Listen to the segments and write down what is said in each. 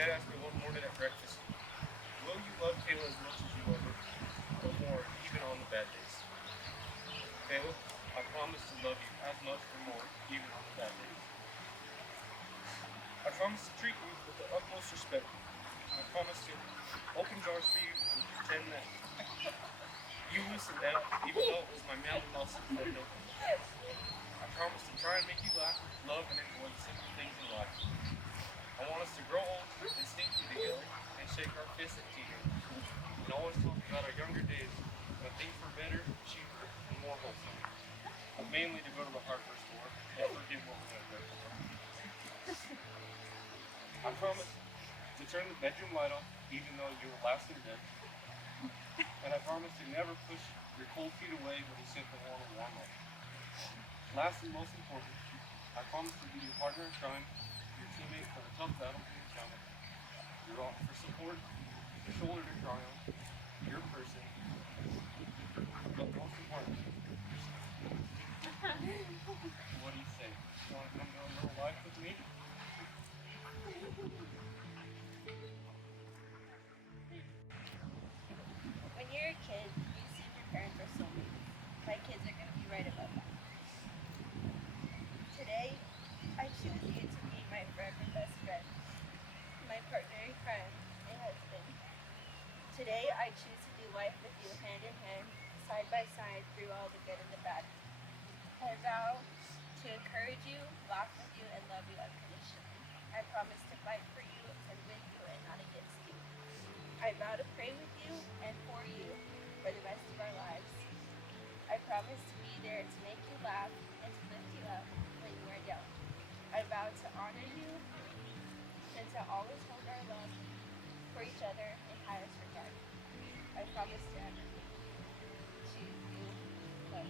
Dad asked me one morning at breakfast, will you love Kayla as much as you love her, or more, even on the bad days? Kayla, I promise to love you as much or more, even on the bad days. I promise to treat you with the utmost respect. I promise to open jars for you and pretend that you loosened out, even though it was my manly muscles that did it. I promise to try and make you laugh, love, and enjoy the simple things in life. I want us to grow old and stinky together and shake our fists at teenagers. And always talk about our younger days when things were better, cheaper, and more wholesome. But mainly to go to the hardware store and forget what we went there for. I promise to turn the bedroom light on even though you were last in bed. And I promise to never push your cold feet away when you simply want to warm up. Last and most important, I promise to be your partner in crime, your teammate for the tough battles you encounter, your rock for support, your shoulder to cry on, your person, but most importantly, what do you say? You want to come to a little life with me? When you're a kid, you see your parents are soulmates. My kids are going to be right above that. Today, I choose you to be my forever best friend, my partner in crime, my husband. Today, I choose to do life with you hand in hand, side by side, through all the good and the bad. I vow to encourage you, laugh with you, and love you unconditionally. I promise to fight for you and with you and not against you. I vow to pray with you and for you for the rest of our lives. I promise to be there to make you laugh and to lift you up when you are down. I vow to honor you and to always hold our love for each other in highest regard. I promise to ever choose you, love.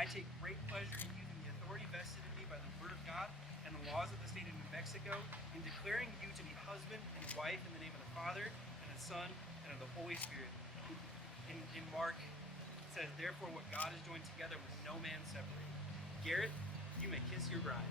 I take great pleasure in using the authority vested in me by the Word of God and the laws of the state of New Mexico in declaring you to be husband and wife in the name of the Father, and the Son, and of the Holy Spirit. In Mark, it says, therefore what God has joined together with no man separate. Garret, you may kiss your bride.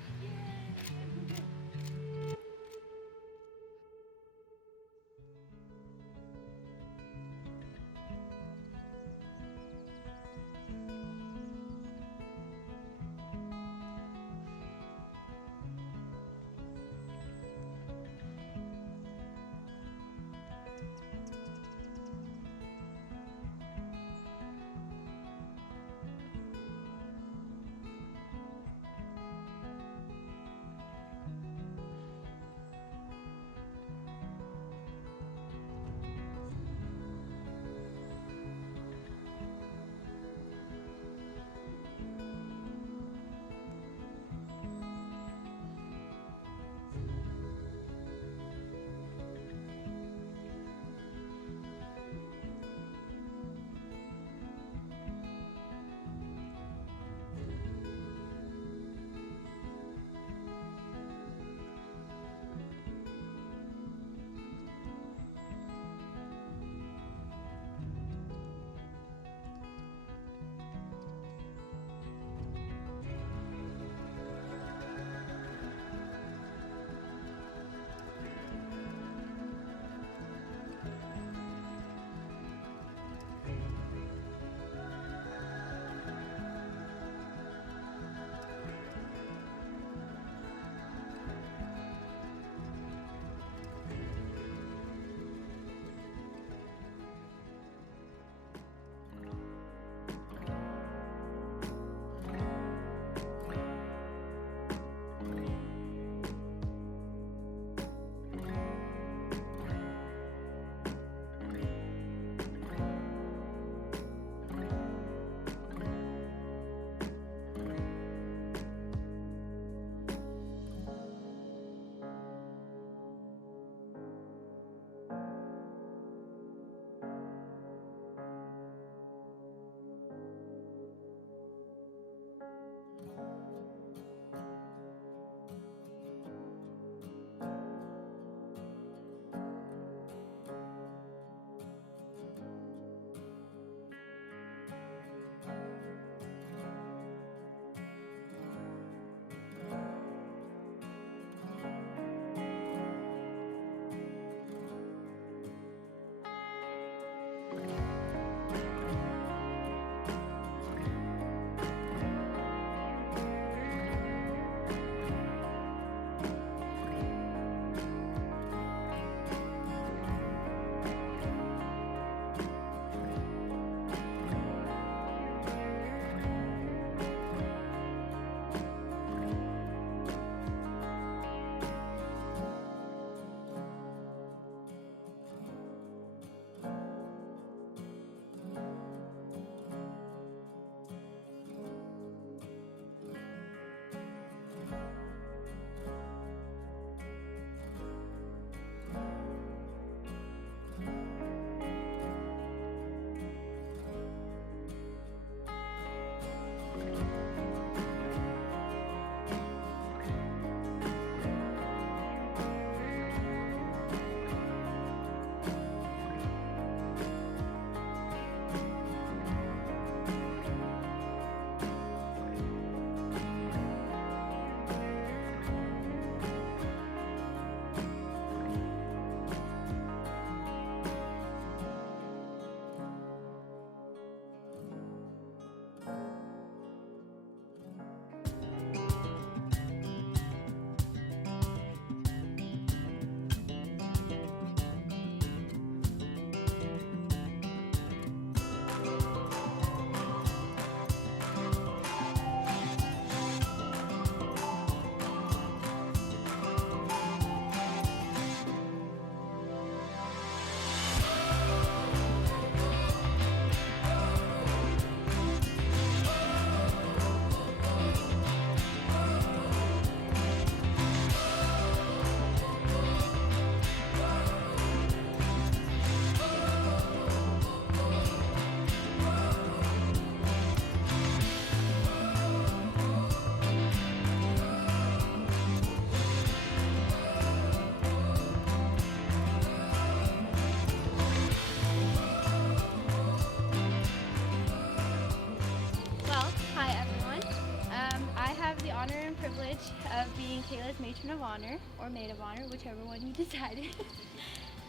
Kayla's matron of honor, or maid of honor, whichever one you decided.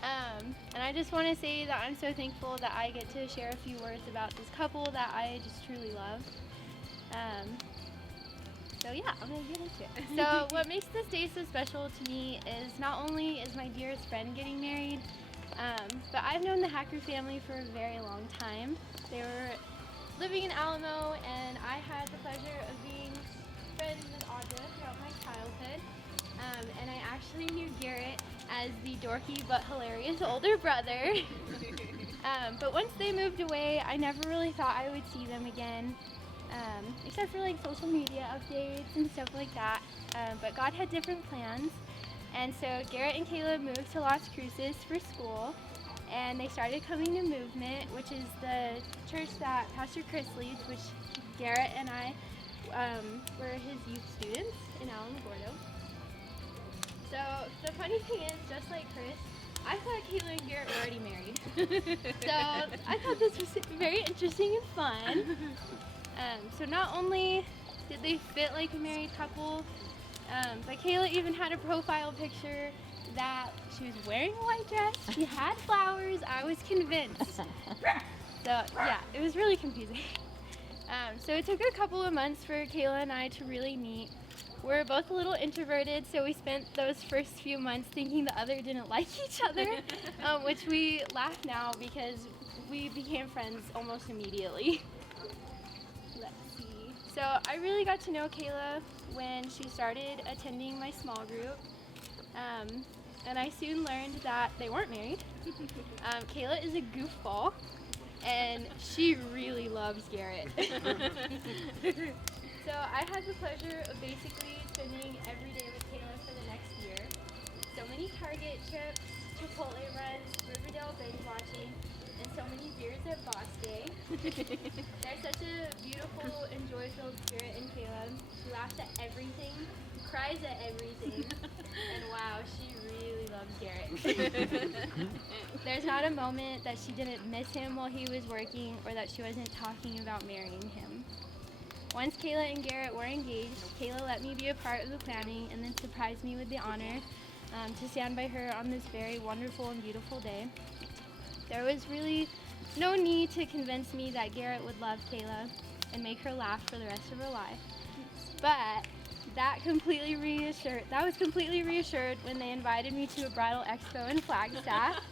And I just want to say that I'm so thankful that I get to share a few words about this couple that I just truly love. So yeah, I'm going to get into it. So what makes this day so special to me is not only is my dearest friend getting married, but I've known the Hacker family for a very long time. They were living in Alamo, and I had the pleasure of being friends with Audra throughout my childhood. And I actually knew Garret as the dorky but hilarious older brother. But once they moved away, I never really thought I would see them again, except for like social media updates and stuff like that. But God had different plans. And so Garret and Kayla moved to Las Cruces for school, and they started coming to Movement, which is the church that Pastor Chris leads, which Garret and I were his youth students in Alamogordo. So the funny thing is, just like Chris, I thought Kayla and Garret were already married. So I thought this was very interesting and fun. So not only did they fit like a married couple, but Kayla even had a profile picture that she was wearing a white dress, she had flowers, I was convinced. So yeah, it was really confusing. So it took a couple of months for Kayla and I to really meet. We're both a little introverted, so we spent those first few months thinking the other didn't like each other, which we laugh now because we became friends almost immediately. Let's see. So I really got to know Kayla when she started attending my small group, and I soon learned that they weren't married. Kayla is a goofball, and she really loves Garret. So I had the pleasure of basically spending every day with Kayla for the next year. So many Target trips, Chipotle runs, Riverdale binge watching, and so many beers at Boss Day. There's such a beautiful and joy-filled spirit in Kayla. She laughs at everything, cries at everything, and wow, she really loves Garret. There's not a moment that she didn't miss him while he was working, or that she wasn't talking about marrying him. Once Kayla and Garret were engaged, Kayla let me be a part of the planning and then surprised me with the honor to stand by her on this very wonderful and beautiful day. There was really no need to convince me that Garret would love Kayla and make her laugh for the rest of her life. But that was completely reassured when they invited me to a bridal expo in Flagstaff.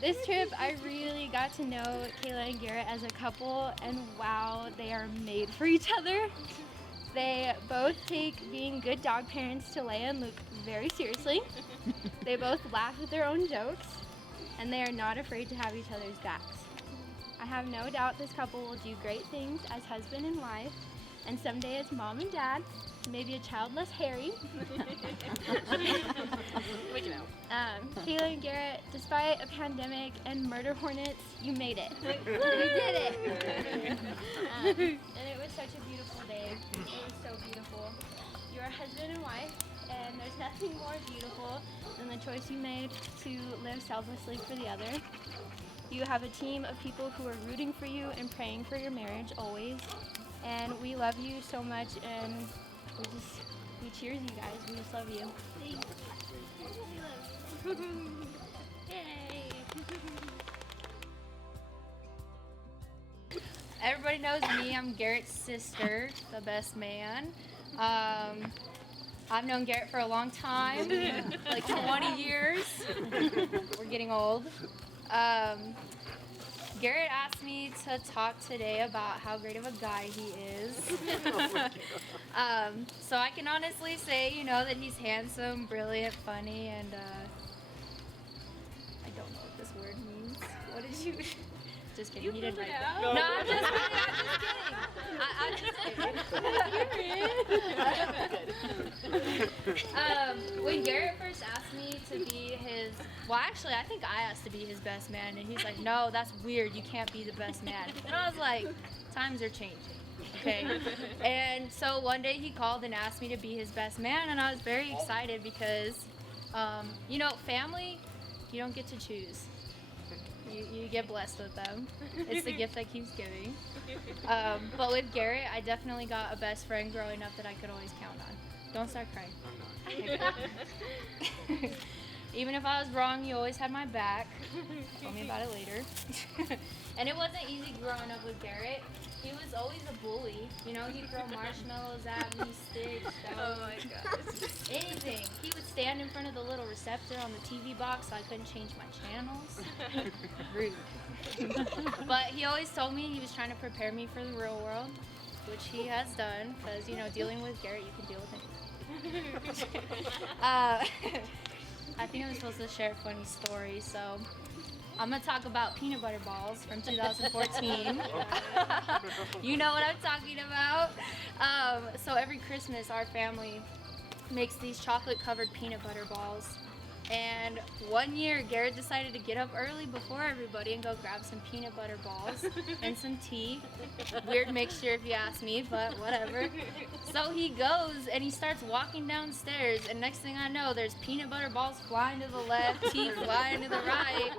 This trip, I really got to know Kayla and Garret as a couple, and wow, they are made for each other. They both take being good dog parents to Leia and Luke very seriously. They both laugh at their own jokes, and they are not afraid to have each other's backs. I have no doubt this couple will do great things as husband and wife, and someday as mom and dad, maybe a childless Harry. Kayla and Garret, despite a pandemic and murder hornets, you made it. We did it. And it was such a beautiful day. It was so beautiful. You're a husband and wife, and there's nothing more beautiful than the choice you made to live selflessly for the other. You have a team of people who are rooting for you and praying for your marriage always. And we love you so much, and we cheers you guys. We just love you. Thanks. Yay. Everybody knows me. I'm Garrett's sister, the best man. I've known Garret for a long time, like 20 years. We're getting old. Garret asked me to talk today about how great of a guy he is. So I can honestly say, that he's handsome, brilliant, funny, and I don't know what this word means. What did you... Just kidding. You didn't write that. No, I'm just kidding. When Garret first asked me to be his, well, actually, I think I asked to be his best man, and he's like, no, that's weird. You can't be the best man. And I was like, times are changing. Okay. And so one day he called and asked me to be his best man, and I was very excited because, family, you don't get to choose. You get blessed with them. It's the gift that keeps giving. But with Garret, I definitely got a best friend growing up that I could always count on. Don't start crying. I'm not. Even if I was wrong, you always had my back. Tell me about it later. And it wasn't easy growing up with Garrett. He was always a bully. You know, he'd throw marshmallows at me, sticks, Oh stones, my gosh. anything. He would stand in front of the little receptor on the TV box so I couldn't change my channels. Rude. But he always told me he was trying to prepare me for the real world, which he has done, because, you know, dealing with Garrett, you can deal with anything. I think I'm supposed to share a funny story, so I'm going to talk about peanut butter balls from 2014. You know what I'm talking about. So every Christmas, our family makes these chocolate-covered peanut butter balls. And one year, Garrett decided to get up early before everybody and go grab some peanut butter balls and some tea. Weird mixture if you ask me, but whatever. So he goes and he starts walking downstairs, and next thing I know, there's peanut butter balls flying to the left, tea flying to the right,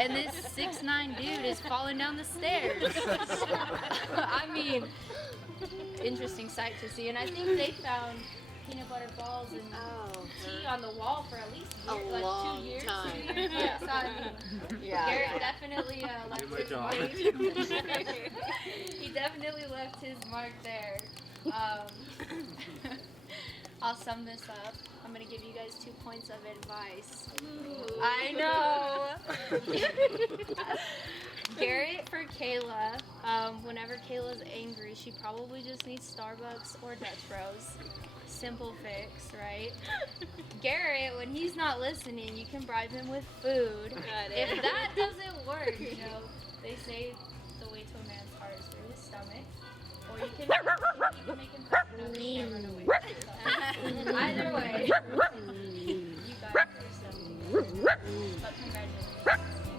and this 6'9" dude is falling down the stairs. I mean, interesting sight to see. And I think they found peanut butter balls and tea on the wall for at least A like long 2 years. time. 2 years. Yeah, so I mean, Yeah. Garrett definitely left Do my his job. mark. He definitely left his mark there. I'll sum this up. I'm gonna give you guys 2 points of advice. I know. Garrett for Kayla. Whenever Kayla's angry, she probably just needs Starbucks or Dutch Bros. Simple fix, right? Garrett, when he's not listening, you can bribe him with food. Got it. If that doesn't work, you know, they say the way to a man's heart is through his stomach. Or you can make him you can't run away. So, either way, you guys are something. But congratulations.